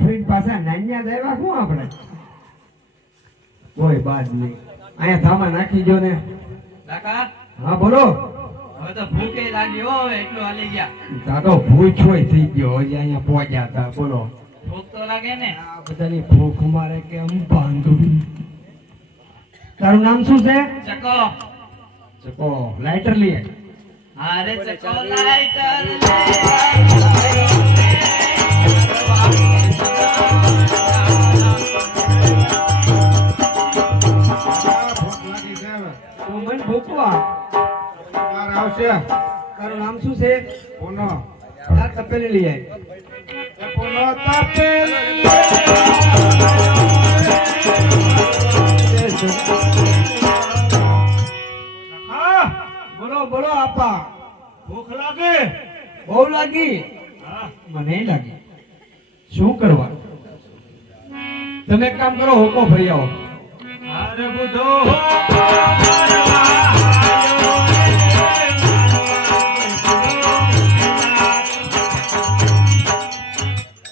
ફરી પાછા નાન્યા દેવા શું આપણે કોઈ બાદ નહીં અહીંયા થામા નાખી જો ને કાકા. હા બોલો. હવે તો ભૂખે લાગી હો, એટલું હાલી ગયા. તા તો ભૂખોય થઈ ગયો, હજી અહીંયા પહોંચ્યા હતા. બોલો. ભૂખ તો લાગે ને. આ બધાની ભૂખ મારે કેમ બાંધું. તારું નામ શું છે? ચકો. ચકો. લાઇટર લે. અરે ચકો લાઈટર લે. તારું નામ શું છે? પૂનો. તાર તપેલી લઈ આય. પૂનો તપેલ. હા બોલો બોલો આપા. ભૂખ લાગે? બહુ લાગી? હા મને લાગી. શું કરવા? તમે એક કામ કરો, હોકો ભરી આવો. અરે બુધો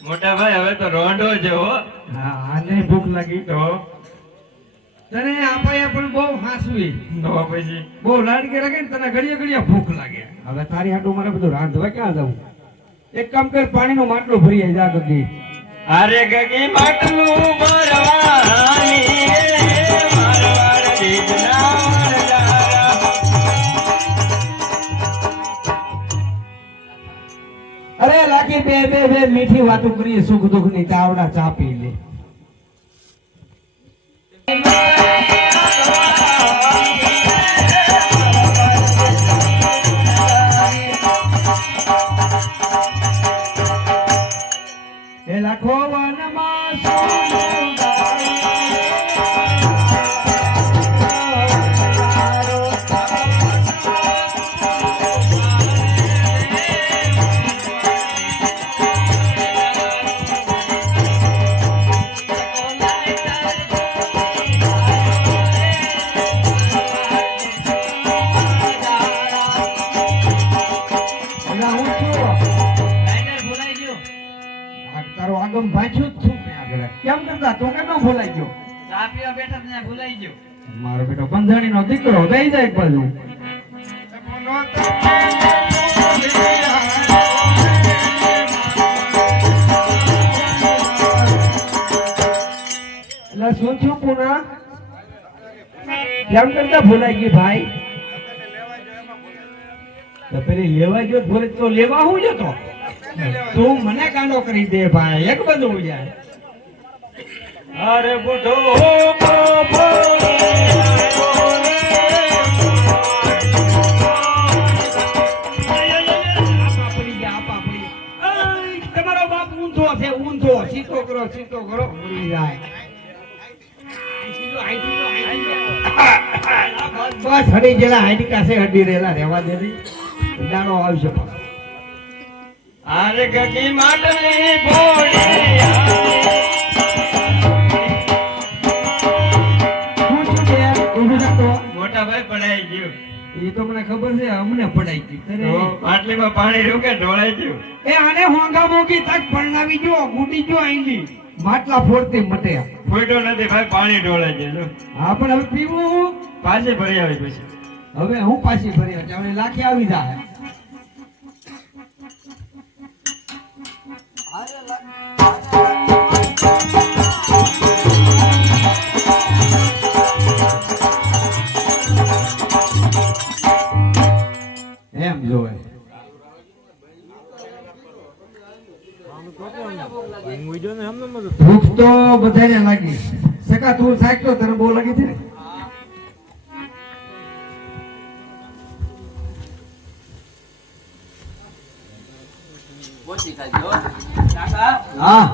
મોટા ભાઈ હવે તો રોંડો જેવો. હા, આને ભૂખ લાગી તો તને આપાએ પણ બહુ હાસવી. તો પછી બહુ લાડકે લાગે ને તને ઘડીએ ઘડીએ ભૂખ લાગે. હવે તારી હાટું મારે બધું રાંધવા ક્યાં જવું? એક કામ કર, પાણીનો માટલો ભરી આય જા ગગી. અરે ગગી માટલું ભરવાની મારવાડ દીધના વરદારા. અરે લાગી બે બે બે મીઠી વાતો કરીએ, સુખ દુઃખ ની તાવડા ચા પી લે. એ લાખો વનમાં સોનું કેમ કરતા તો કે ન ભૂલાઈ ગયો? ચા પીવા બેઠા ત્યાં ભૂલાઈ ગયો. મારો બેટો બંધાણી નો દીકરો દઈ જાય એક બાજુ. પૂનો તપેલ. એટલે શું છું પુના? કેમ કરતા ભૂલાઈ ગઈ ભાઈ? તો પેલી લેવા ગયો ભૂલે તો લેવા હું જતો? તું મને કાંડો કરી દે ભાઈ, એક બધું જાય. અરે બુધો તમારો બાપ ઊંધો છે, ઊંધો. સીધો કરો, સીધો કરો, ભૂલી જાય. બસ હડી ગયેલા હાઈડિકા છે, હડી રહેલા રહેવા દે. દાડો આવશે. અરે ગગી માટલી ભોળી મોટા ભાઈ પડાઈ ગયું. એ તો મને ખબર છે, અમને પડાઈ ગયું. તો માટલીમાં પાણી રહ્યું કે ઢોળાઈ ગયું? એ આને હોંગા મોગી તક પરણાવી જો, ગુડી જો આઈલી માટલા ફોડતી મટે. ફોટો નથી ભાઈ, પાણી ઢોળાઈ ગયું. હા પણ હવે પીવું. પાછી ભરી આવી પછી. હવે હું પાછી ભરી આવે, લાખી આવી જાય. એમ જોવે ભૂખ તો બધાને લાગી. સકા તું સાક તો તને બહુ લાગી છે ને? હા,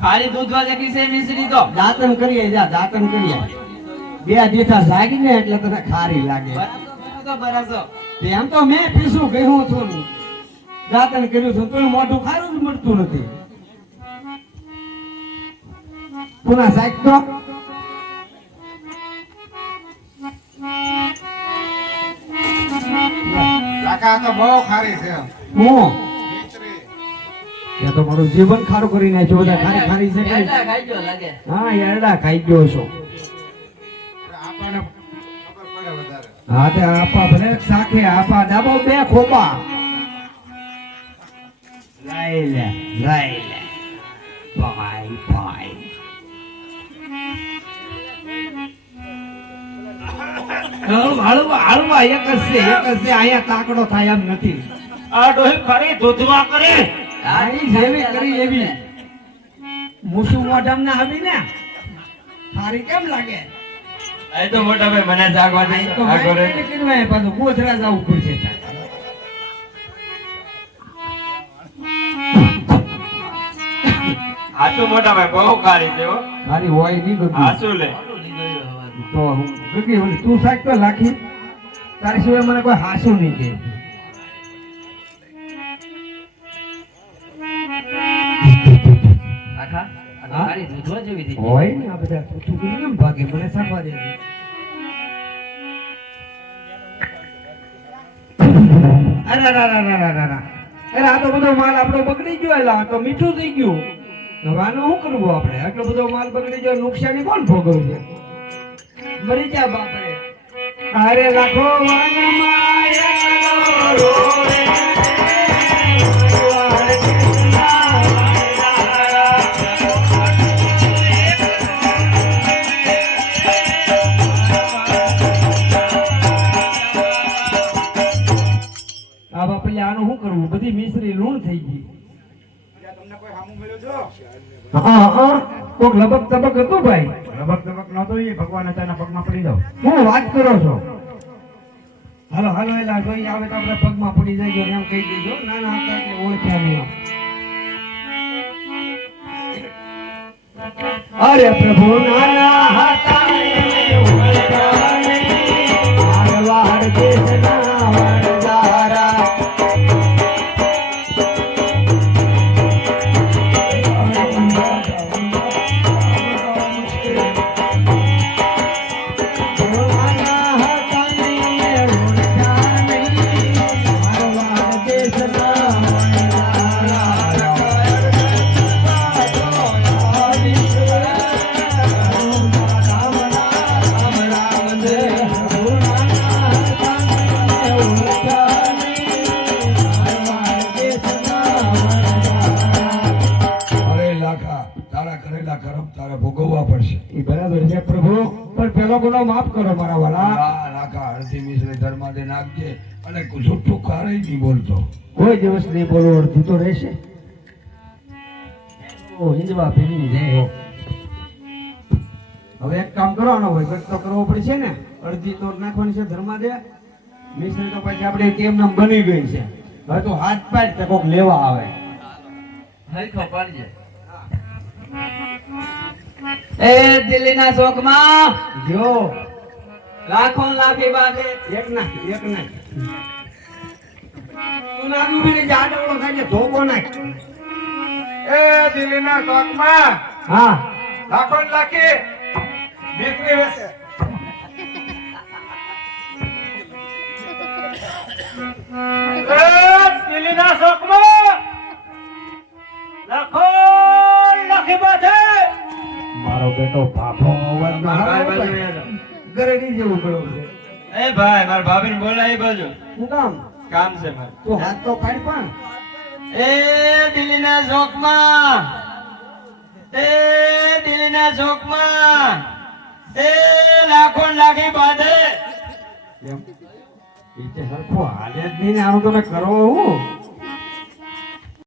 ખાલી દૂધ વાળે છે મિશ્રી તો દાંતન કરીએ જા, દાંતન કરીએ. બે જેઠા જાગી ને એટલે તને ખારી લાગે. તો બરાબર. એમ તો મેં પીસું કહ્યું છું. દાંતણ કર્યું છે તોય મોઢું ખારું જ મળતું નથી. પુના સાહેબ તો કાકા તો બહુ ખારી છે હું મિશ્રી. એ તો મારું જીવન ખારું કરી નાખ્યું. બધા ખારી ખારી છે કઈ? એટલા ખાઈ ગયો લાગે. હા એરડા ખાઈ ગયો છો. આપણને ખબર પડે વધારે. હા તે આપા ભલે સાખે આપા દાબો બે ખોપા લઈ લે ભાઈ ભાઈ હળવા હળવા એક જ છે અહીંયા તાકડો થાય એમ નથી. આ ડોહી ખરી દૂધમાં કરી આની જેવી કરી એવી મુસુ મોઢામ ના આવી ને સારી કેમ લાગે? એ તો મોટા ભાઈ મને જાગવા દે. તો આ ઘરે મારે કીધું પાછું ગોધરા જવું પડશે. હાચું મોટા ભાઈ બહુ ખારી છે હો. મારી હોય નહીં ગયું હાચું લે. તો ગગી ઓલી તું સાક તો લાખી તારી સિવાય મને કોઈ હાસું નહીં કે. આખા આ હા? ખારી દૂધવા જેવી થઈ ગઈ. હોય ને આ બધા છોકરી કેમ ભાગે મને સાંભળવા દે. અરે આ તો બધો માલ આપણો બગડી ગયો. એટલે આ તો મીઠું થઈ ગયું. હવે આનું શું કરવું આપણે? આટલો બધો માલ બગડી ગયો, નુકસાની કોણ ભોગવશે? મરી જા બાપરે. અરે રાખો આ બાપા આનું શું કરવું? બધી મિશ્રી લૂણ થઈ ગઈ. તમને કોઈ સામું મળ્યું છો? કોક લબક તબક હતું ભાઈ. લબક તબક નહોતો એ ભગવાન હતા એના પગમાં પડી જાવ. હું વાત કરો છો? હાલો હાલો એલા જોઈ આવે તો આપણે પગમાં પડી જાય એમ કહી દેજો. નાના હતા એટલે ઓળખ્યા નહીં. અરે પ્રભુ નાના હતા ને ઓળખ્યા નહીં. મારવાડ દેશના વણજારા. ભોગવવા પડશે. એ બરાબર છે પ્રભુ, પણ પેલો ગુનો માફ કરો મારા વાલા. નાખા અડધી મિશ્રી ધર્મા દે નાખજે અને જૂઠું કારેય નહીં બોલતો. કોઈ દિવસ નહીં બોલો, અડધું તો રહેશે. ઓ હિંદવા ભીની જય હો. હવે એક કામ કરવાનો હોય, કંઈક તો કરવો પડશે ને. અડધી તો નાખવાની છે ધર્મા દે. મિશ્રી તો પછી આપણે કેમ નામ બની ગઈ છે. હવે તો હાથ પાડ તે કોક લેવા આવે. હરખો પાડજે. એ દિલ્હીના ચોકમાં જો લાખો લાખી બાંધે. એક નાખ. તું નાનું બીને જાડવડો થાય છે, ધોકો નાખ. એ દિલ્હીના ચોકમાં હા લાખો લાખી દીકરી વેચે. એ દિલ્હીના ચોકમાં લાખો લાખી બાંધે. મારો બેટો ભાભો અવાજમાં ભાઈ હારો બાજુ ભાઈ. આવ્યો. ગરેડી જેવું કરો છે. એ ભાઈ મારા ભાભીને બોલાય એ બાજુ શું કામ? કામ છે મારે. તું હાથ તો પાડ પણ. એ દિલ્હીના ચોકમાં એ લાખો લાખી બાંધે. એમ રીતે સરખો હાલે જ નહીં ને આનું તમે કરો હું